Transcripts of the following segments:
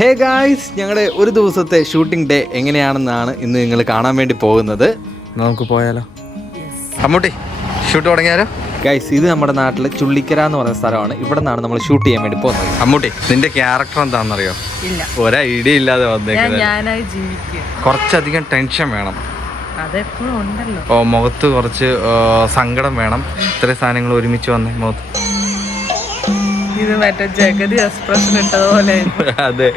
Hey guys, ഞങ്ങളുടെ ഒരു ദിവസത്തെ ഷൂട്ടിംഗ് ഡേ എങ്ങനെയാണെന്നാണ് ഇന്ന് നിങ്ങൾ കാണാൻ വേണ്ടി പോകുന്നത്. നമുക്ക് പോയാലോ? അമ്മൂട്ടി, ഷൂട്ട് തുടങ്ങിയാലോ? ഗൈസ്, ഇത് നമ്മുടെ നാട്ടിൽ ചുള്ളിക്കര എന്ന് പറയുന്ന സ്ഥലമാണ്. ഇവിടെ നിന്നാണ് നമ്മൾ ഷൂട്ട് ചെയ്യാൻ വേണ്ടി പോകുന്നത്. അമ്മൂട്ടി, നിന്റെ ക്യാരക്ടർ എന്താണെന്നറിയോ? ഒരു ഐഡിയ ഇല്ലാതെ വന്നേക്കുന്നത്. കുറച്ചധികം ടെൻഷൻ വേണം. ഓ, മുഖത്ത് കുറച്ച് സങ്കടം വേണം. ഇത്രയും സാധനങ്ങൾ ഒരുമിച്ച് വന്നേ മുഖത്ത്. ഇത് മറ്റേ ജഗതി എക്സ്പ്രഷൻ ഇട്ടതുപോലെ. അതെ.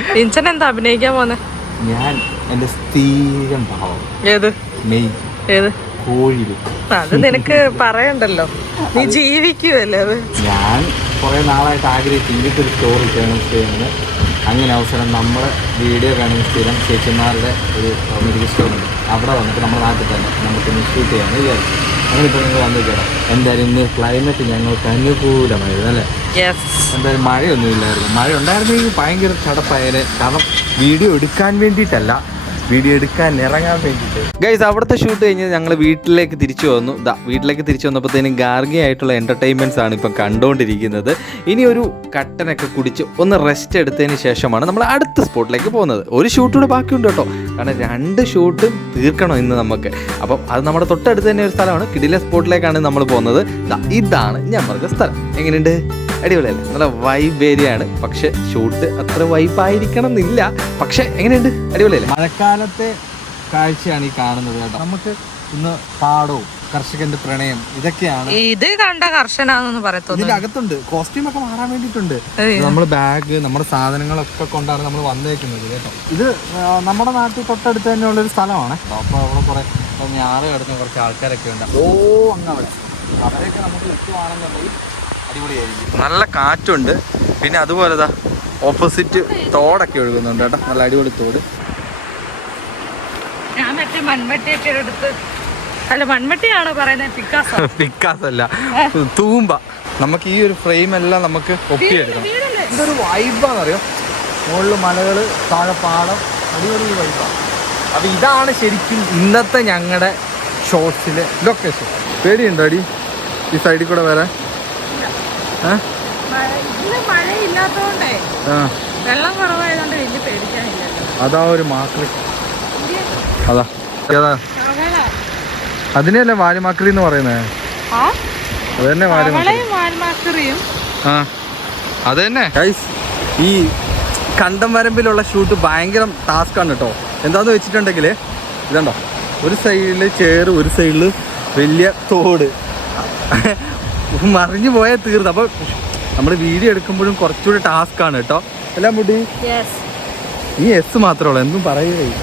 എന്താ അഭിനയിക്കാൻ പോന്നെ? ഞാൻ എന്റെ സ്ഥിരം ഭാവം. ഏത് ഏത് കോഴി? അത് നിനക്ക് പറയണ്ടല്ലോ, നീ ജീവിക്കുവല്ലേ അത്. ഞാൻ കുറെ നാളായിട്ട് ആഗ്രഹിച്ചു ഇങ്ങനത്തെ ഒരു സ്റ്റോറി ഫേമസ് ചെയ്യുന്നത്. അങ്ങനെ അവസരം നമ്മുടെ വീഡിയോ വേണമെങ്കിൽ സ്ഥിരം ചേച്ചിമാരുടെ ഒരു മെഡിക്കൽ സ്റ്റോറുണ്ട്. അവിടെ വന്നിട്ട് നമ്മുടെ നാട്ടിൽ തന്നെ നമുക്ക് ഷൂട്ട് ചെയ്യാൻ വിചാരിച്ചു. അങ്ങനെ ഇപ്പോൾ നിങ്ങൾ വന്നു കേട്ടോ. എന്തായാലും ഇന്ന് ക്ലൈമറ്റ് ഞങ്ങൾക്ക് അനുകൂലമായിരുന്നു അല്ലേ? എന്തായാലും മഴയൊന്നും ഇല്ലായിരുന്നു. മഴ ഉണ്ടായിരുന്നെങ്കിൽ ഭയങ്കര ചടപ്പായാലും. കാരണം വീഡിയോ എടുക്കാൻ വേണ്ടിയിട്ടല്ല, വീഡിയോ എടുക്കാൻ ഇറങ്ങാൻ വേണ്ടിയിട്ട്. ഗൈസ്, അവിടുത്തെ ഷൂട്ട് കഴിഞ്ഞ് ഞങ്ങൾ വീട്ടിലേക്ക് തിരിച്ചു വന്നു. വീട്ടിലേക്ക് തിരിച്ചു വന്നപ്പോഴത്തേനും ഗാർഗിയായിട്ടുള്ള എൻ്റർടൈൻമെൻറ്റ്സ് ആണ് ഇപ്പം കണ്ടുകൊണ്ടിരിക്കുന്നത്. ഇനി ഒരു കട്ടനൊക്കെ കുടിച്ച് ഒന്ന് റെസ്റ്റ് എടുത്തതിന് ശേഷമാണ് നമ്മൾ അടുത്ത സ്പോട്ടിലേക്ക് പോകുന്നത്. ഒരു ഷൂട്ടൂടെ ബാക്കിയുണ്ട് കേട്ടോ, കാരണം 2 ഷൂട്ടും തീർക്കണം ഇന്ന് നമുക്ക്. അപ്പം അത് നമ്മുടെ തൊട്ടടുത്ത് തന്നെ ഒരു സ്ഥലമാണ്. കിടില സ്പോട്ടിലേക്കാണ് നമ്മൾ പോകുന്നത്. ഇതാണ് ഞാൻ പറഞ്ഞ സ്ഥലം. എങ്ങനെയുണ്ട്? അടിപൊളിയല്ലേ? നല്ല വൈബ് ഏരിയ ആണ്. പക്ഷെ ഷൂട്ട് അത്ര വൈബായിരിക്കണം എന്നില്ല. പക്ഷെ എങ്ങനെയുണ്ട്? അടിപൊളിയല്ലേ? മഴക്കാലത്തെ കാഴ്ചയാണ് ഈ കാണുന്നത് കേട്ടോ. നമുക്ക് ഇന്ന് പാടവും കർഷകന്റെ പ്രണയം ഇതൊക്കെയാണ്. ഇത് കണ്ട കർഷനാണെന്ന് പറയത്തുള്ളൂ. ഇതിന്റെ അകത്തുണ്ട് കോസ്റ്റ്യൂം ഒക്കെ മാറാൻ വേണ്ടിയിട്ടുണ്ട്. നമ്മൾ ബാഗ്, നമ്മുടെ സാധനങ്ങളൊക്കെ കൊണ്ടാണ് നമ്മൾ വന്നേക്കുന്നത് കേട്ടോ. ഇത് നമ്മുടെ നാട്ടിൽ തൊട്ടടുത്ത് തന്നെയുള്ള ഒരു സ്ഥലമാണ്. അപ്പോൾ അവിടെ കുറെ ഞാറ് കിടക്കുന്ന കുറച്ച് ആൾക്കാരൊക്കെ ഉണ്ട്. ഓ, അങ്ങ് അവിടെ അവരെയൊക്കെ നമുക്ക് എത്തുവാണെന്നുണ്ടെങ്കിൽ അടിപൊളിയായിരിക്കും. നല്ല കാറ്റുണ്ട്. പിന്നെ അതുപോലെ ഓപ്പോസിറ്റ് തോടൊക്കെ ഒഴുകുന്നുണ്ട് കേട്ടോ. നല്ല അടിപൊളി തോട്. ഞാൻ മറ്റേ മൺവെട്ടിയൊക്കെ എടുത്ത്, അല്ല മൺവെട്ടിയാണോ പറയുന്നത്? പിക്കാസ് അല്ല, തൂമ്പ. നമുക്ക് ഈ ഒരു ഫ്രെയിം എല്ലാം നമുക്ക് ഒപ്പിയെടുക്കണം. ഇതൊരു വൈബാണെന്നറിയോ? മുകളിൽ മലകൾ, താഴെ പാടം, അടിപൊളി വൈബാണ്. അപ്പോൾ ഇതാണ് ശരിക്കും ഇന്നത്തെ ഞങ്ങളുടെ ഷോർട്സിലെ ലൊക്കേഷൻ. പേടിയുണ്ടോ അടി ഈ സൈഡിൽ കൂടെ വരാൻ? മഴയില്ലാത്തോണ്ടേ വെള്ളം കുറവായതുകൊണ്ട് വലിയ പേടിക്കാനില്ല. അതാ ഒരു മാക്രി. അതാ അതിനെയല്ലേ വാലുമാക്രി എന്ന് പറയുന്നത്. അത് തന്നെ വാലുമാക്രിയും. ആ, അത് തന്നെ. ഗൈസ്, ഈ കണ്ടം വരമ്പിലുള്ള ഷൂട്ട് ഭയങ്കര ടാസ്ക്കാണ് കേട്ടോ. എന്താന്ന് വെച്ചിട്ടുണ്ടെങ്കിൽ ഇതുണ്ടോ, ഒരു സൈഡിൽ ചേറ്, ഒരു സൈഡിൽ വലിയ തോട്. മറിഞ്ഞു പോയാൽ തീർന്നു. അപ്പോൾ നമ്മൾ വീഡിയോ എടുക്കുമ്പോഴും കുറച്ചുകൂടി ടാസ്ക്കാണ് കേട്ടോ. എല്ലാം മുടി ഈ എസ് മാത്രമേ ഉള്ളൂ, എന്തും പറയുകയെ.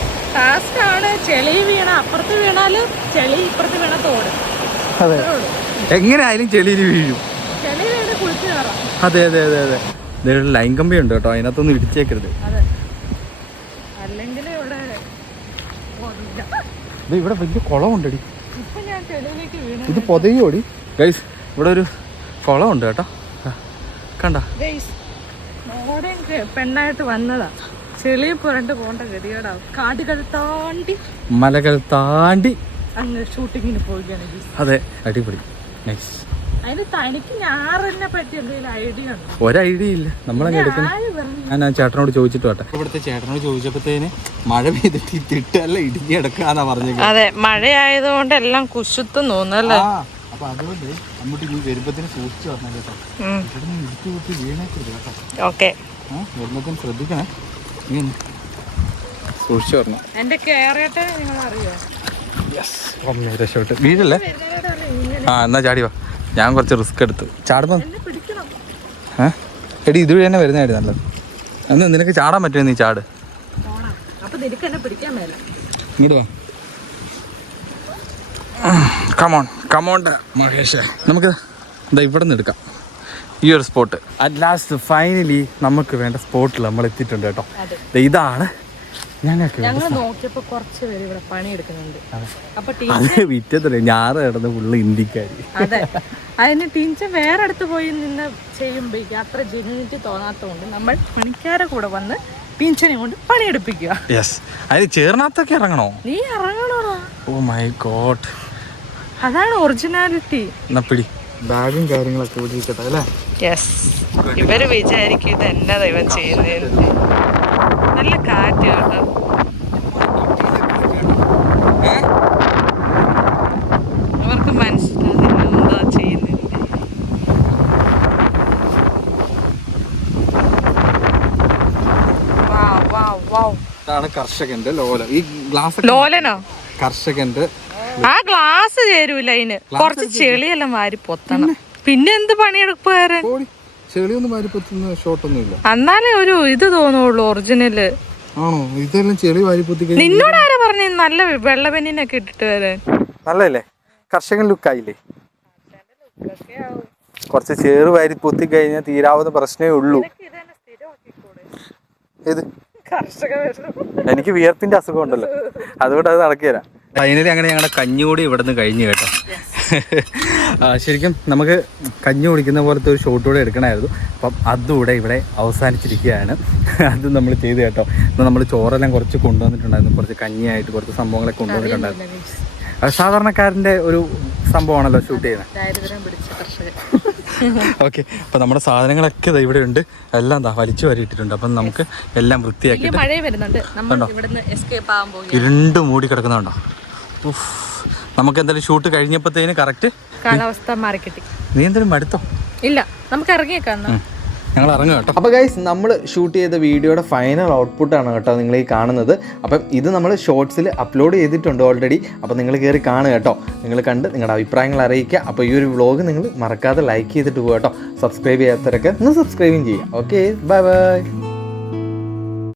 ചെളി വീണ അപ്പുറത്ത് വീണാല് ചെളി, ഇപ്പുറത്ത് വീണ തോട്. അതെ, എങ്ങനെ ആയാലും ചെളിയിൽ വീഴും. അതെ അതെ അതെ അതെ. ഇതൊരു ലൈൻ കമ്പി ഉണ്ട് കേട്ടോ, അതിനകത്തൊന്നും ഇടിച്ചേക്കരുത്. ഇവിടെ വലിയ കുളമുണ്ടടി. ഇത് പൊതയോടി. ഗൈസ്, ഇവിടെ ഒരു കുളമുണ്ട് കേട്ടോ. കണ്ട പെണ്ണായിട്ട് വന്നതാ. ചെളിയെ പുരണ്ട് പോകേണ്ട ഗതികേടാവും. കാടുകൾ താണ്ടി, മലകൾ താണ്ടി അങ്ങ് ഷൂട്ടിങ്ങിന് പോവുകയാണ്. അതെ, അടിപൊളി. നൈസ്. അതിന് തനിക്ക് ഞാറിനെ പറ്റി എന്തെങ്കിലും ഐഡിയ ഉണ്ടോ? ഒരു ഐഡിയ ഇല്ല. നമ്മളങ്ങനെ എടുക്കണം. ഞാൻ ചേട്ടനോട് ചോദിച്ചിട്ട് വട്ടെ. ഇവിടുത്തെ ചേട്ടനോട് ചോദിച്ചപ്പോഴത്തേന് മഴ പെയ്തിട്ട് തിട്ടല്ല ഇടുങ്ങി എടുക്കാന്നാ പറഞ്ഞത്. അതെ, മഴയായതുകൊണ്ട് എല്ലാം കുശുത്തും തോന്നുന്നല്ലേ. അപ്പൊ അതുകൊണ്ട് അങ്ങോട്ട് നീ വരുമ്പത്തിന് സൂക്ഷിച്ചു പറഞ്ഞ കേട്ടോ. ഇവിടെ നീ ഇടുക്കി കുത്തി വീണേക്കരുത് കേട്ടോ. ഓക്കെ, വരുമ്പത്തിന് ശ്രദ്ധിക്കണേ. നീ സൂക്ഷിച്ചു പറഞ്ഞു. എന്റെ കേറിയിട്ട് നിങ്ങൾ അറിയോ? രക്ഷപ്പെട്ട് വീഴല്ലേ? ആ, എന്നാ ചാടി വാ. ഞാൻ കുറച്ച് റിസ്ക് എടുത്തു. ചാടുമ്പോ എടി ഇതുവഴി തന്നെ വരുന്നതായിരുന്നു നല്ലത്. എന്നാ നിനക്ക് ചാടാൻ പറ്റുമോ? നീ ചാട്. ഇങ്ങോട്ട് വാ. Come on come on Mahesh. നമുക്ക് എന്താ ഇവിടെ നിന്ന് എടുക്കാം ഈ ഒരു സ്പോട്ട്. അറ്റ് ലാസ്റ്റ് ഫൈനലി നമുക്ക് വേണ്ട സ്പോട്ടിൽ നമ്മൾ എത്തിയിട്ടുണ്ട് കേട്ടോ. ഇതാണ് ഞങ്ങൾ നോക്കിയപ്പോ കുറച്ച് പേര് ഇവിടെ പണിയെടുക്കുന്നുണ്ട്. അത് വിറ്റത്തറിയ ഞാറ് കിടന്ന് ഫുള്ള് ഇന്ത്യക്കാരി. അതെ, അതിന് ടീച്ചർ വേറെ അടുത്ത് പോയി നിന്ന് ചെയ്യുമ്പോഴേക്കും അത്ര ജെന്യൂനിറ്റി തോന്നാത്തതുകൊണ്ട് നമ്മൾ പണിക്കാരെ കൂടെ വന്ന് ടീച്ചറിനെ കൊണ്ട് പണിയെടുപ്പിക്കുക. യെസ്, അതിന് ചേർന്നാത്തൊക്കെ ഇറങ്ങണോ? നീ ഇറങ്ങണോ? ഓ മൈ ഗോഡ്, അതാണ് ഒറിജിനാലിറ്റി. എന്നാ പിടി ബാഗും കാര്യങ്ങളൊക്കെ ഇവിടെ ഇരിക്കട്ടെ അല്ലേ? യെസ്, ഇവര് വിചാരിക്കും ഇത് എന്നതാ ഇവൻ ചെയ്യുന്നത്. ഇതാണ് കർഷകന്റെ ലോലം. ഈ ഗ്ലാസ് ലോലനോ കർഷകന്റെ ആ ഗ്ലാസ് ചേരൂല അതിന്. കുറച്ച് ചെളിയെല്ലാം വാരി പൊത്തണം. പിന്നെ എന്ത് പണിയെടുപ്പുകാരൻ? ചെളിയൊന്നും വാരി പൊത്തുന്ന ഷോട്ടൊന്നും ഇല്ല. എന്നാലേ ഒരു ഇത് തോന്നുള്ളൂ ഒറിജിനല്. ആണോ? ഇതെല്ലാം ചെളി വാരി പൊത്തി. നിന്നോട് ആരാ പറഞ്ഞു നല്ല വെള്ളപെന്നിനൊക്കെ ഇട്ടിട്ട് വരാൻ? നല്ലല്ലേ? കർഷകൻ ലുക്കായില്ലേ? കുറച്ച് ചേറ് വാരി പൊത്തി കഴിഞ്ഞാൽ തീരാവുന്ന പ്രശ്നമേ ഉള്ളൂ. ഏത്? എനിക്ക് വിയർപ്പിന്റെ അസുഖം ഉണ്ടല്ലോ, അതുകൊണ്ട് അത് നടക്കുകയില്ല. ഫൈനലി അങ്ങനെ ഞങ്ങളുടെ കഞ്ഞികൂടി ഇവിടെ നിന്ന് കഴിഞ്ഞു കേട്ടോ. ശരിക്കും നമുക്ക് കഞ്ഞി കുടിക്കുന്ന പോലത്തെ ഒരു ഷോട്ട് കൂടെ എടുക്കണമായിരുന്നു. അപ്പം അതുകൂടെ ഇവിടെ അവസാനിച്ചിരിക്കുകയാണ്. അത് നമ്മൾ ചെയ്ത് കേട്ടോ. ഇന്ന് നമ്മൾ ചോറെല്ലാം കുറച്ച് കൊണ്ടുവന്നിട്ടുണ്ടായിരുന്നു, കുറച്ച് കഞ്ഞിയായിട്ട് കുറച്ച് സംഭവങ്ങളൊക്കെ കൊണ്ടുവന്നിട്ടുണ്ടായിരുന്നു. അത് സാധാരണക്കാരൻ്റെ ഒരു സംഭവമാണല്ലോ ഷൂട്ട് ചെയ്യുന്നത്. ഓക്കെ, അപ്പോൾ നമ്മുടെ സാധനങ്ങളൊക്കെ ഇവിടെ ഉണ്ട്, എല്ലാം വലിച്ചു വരിയിട്ടിട്ടുണ്ട്. അപ്പം നമുക്ക് എല്ലാം വൃത്തിയാക്കി. ഇരുണ്ട് മൂടി കിടക്കുന്നുണ്ടോ? നമുക്ക് എന്തായാലും ഷൂട്ട് കഴിഞ്ഞപ്പോഴത്തേന് കറക്റ്റ് കാലാവസ്ഥ മാറി കിട്ടി. നീ എന്തായാലും മടുത്തോ? ഇല്ല, നമുക്ക് ഇറങ്ങിയേക്കാം. ഞങ്ങൾ ഇറങ്ങും കേട്ടോ. അപ്പോൾ ഗൈസ്, നമ്മൾ ഷൂട്ട് ചെയ്ത വീഡിയോയുടെ ഫൈനൽ ഔട്ട്പുട്ടാണ് കേട്ടോ നിങ്ങൾ ഈ കാണുന്നത്. അപ്പം ഇത് നമ്മൾ ഷോർട്സിൽ അപ്ലോഡ് ചെയ്തിട്ടുണ്ട് ഓൾറെഡി. അപ്പോൾ നിങ്ങൾ കയറി കാണുക കേട്ടോ. നിങ്ങൾ കണ്ട് നിങ്ങളുടെ അഭിപ്രായങ്ങൾ അറിയിക്കുക. അപ്പോൾ ഈ ഒരു വ്ളോഗ് നിങ്ങൾ മറക്കാതെ ലൈക്ക് ചെയ്തിട്ട് പോകുക കേട്ടോ. സബ്സ്ക്രൈബ് ചെയ്യാത്തവരൊക്കെ ഒന്ന് സബ്സ്ക്രൈബും ചെയ്യുക. Okay, bye bye.